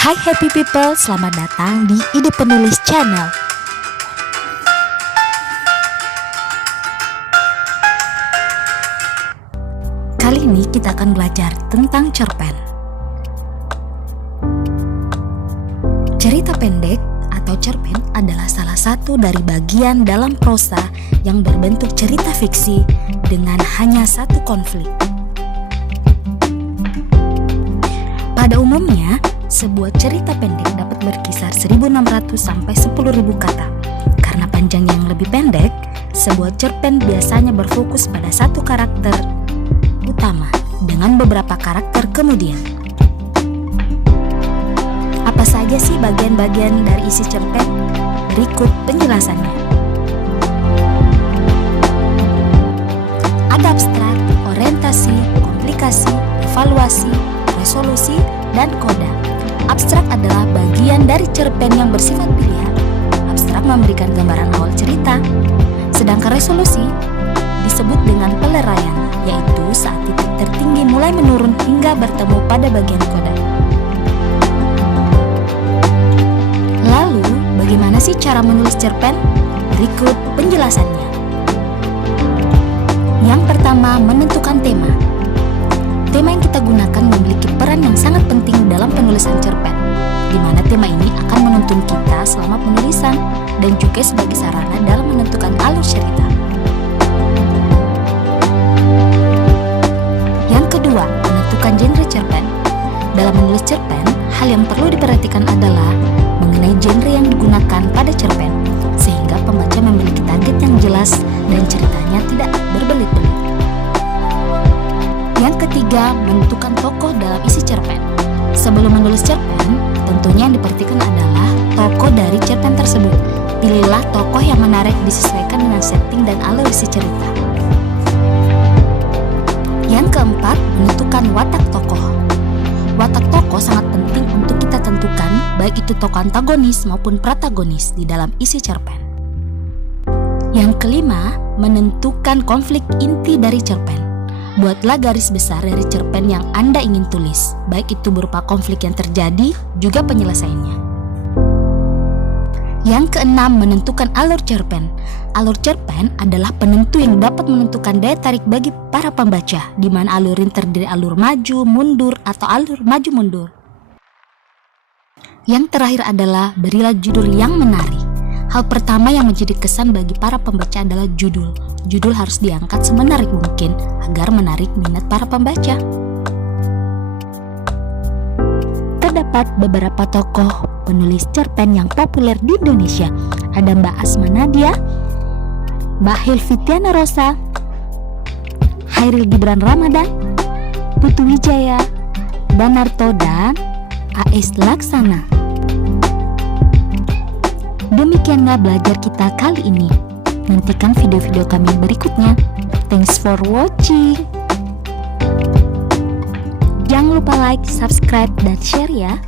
Hai happy people, selamat datang di Ide Penulis Channel. Kali ini kita akan belajar tentang cerpen. Cerita pendek atau cerpen adalah salah satu dari bagian dalam prosa yang berbentuk cerita fiksi dengan hanya satu konflik. Pada umumnya, sebuah cerita pendek dapat berkisar 1.600 sampai 10.000 kata. Karena panjangnya yang lebih pendek, sebuah cerpen biasanya berfokus pada satu karakter utama dengan beberapa karakter kemudian. Apa saja sih bagian-bagian dari isi cerpen? Berikut penjelasannya. Ada abstrak, orientasi, komplikasi, evaluasi, resolusi, dan koda. Abstrak adalah bagian dari cerpen yang bersifat pilihan. Abstrak memberikan gambaran awal cerita. Sedangkan resolusi disebut dengan peleraian, yaitu saat titik tertinggi mulai menurun hingga bertemu pada bagian koda. Lalu, bagaimana sih cara menulis cerpen? Berikut penjelasannya. Yang pertama, menentukan tema. Tema yang kita gunakan memiliki peran yang sangat penting dalam penulisan cerpen, di mana tema ini akan menuntun kita selama penulisan dan juga sebagai sarana dalam menentukan alur cerita. Yang kedua, menentukan genre cerpen. Dalam menulis cerpen, hal yang perlu diperhatikan adalah mengenai genre yang digunakan pada cerpen, sehingga pembaca memiliki target yang jelas dan ceritanya tidak berbelit-belit. Yang ketiga, menentukan tokoh dalam isi cerpen. Sebelum menulis cerpen, tentunya yang diperhatikan adalah tokoh dari cerpen tersebut. Pilihlah tokoh yang menarik disesuaikan dengan setting dan alur isi cerita. Yang keempat, menentukan watak tokoh. Watak tokoh sangat penting untuk kita tentukan, baik itu tokoh antagonis maupun protagonis di dalam isi cerpen. Yang kelima, menentukan konflik inti dari cerpen. Buatlah garis besar dari cerpen yang Anda ingin tulis, baik itu berupa konflik yang terjadi, juga penyelesaiannya. Yang keenam, menentukan alur cerpen. Alur cerpen adalah penentu yang dapat menentukan daya tarik bagi para pembaca, di mana alur ini terdiri alur maju, mundur, atau alur maju mundur. Yang terakhir adalah berilah judul yang menarik. Hal pertama yang menjadi kesan bagi para pembaca adalah judul. Judul harus diangkat semenarik mungkin agar menarik minat para pembaca. Terdapat beberapa tokoh penulis cerpen yang populer di Indonesia. Ada Mbak Asma Nadia, Mbak Helvitiana Rosa, Hairil Gibran Ramadan, Putu Wijaya, Banarto, dan A.S. Laksana. Demikianlah belajar kita kali ini. Nantikan video-video kami berikutnya. Thanks for watching. Jangan lupa like, subscribe, dan share ya.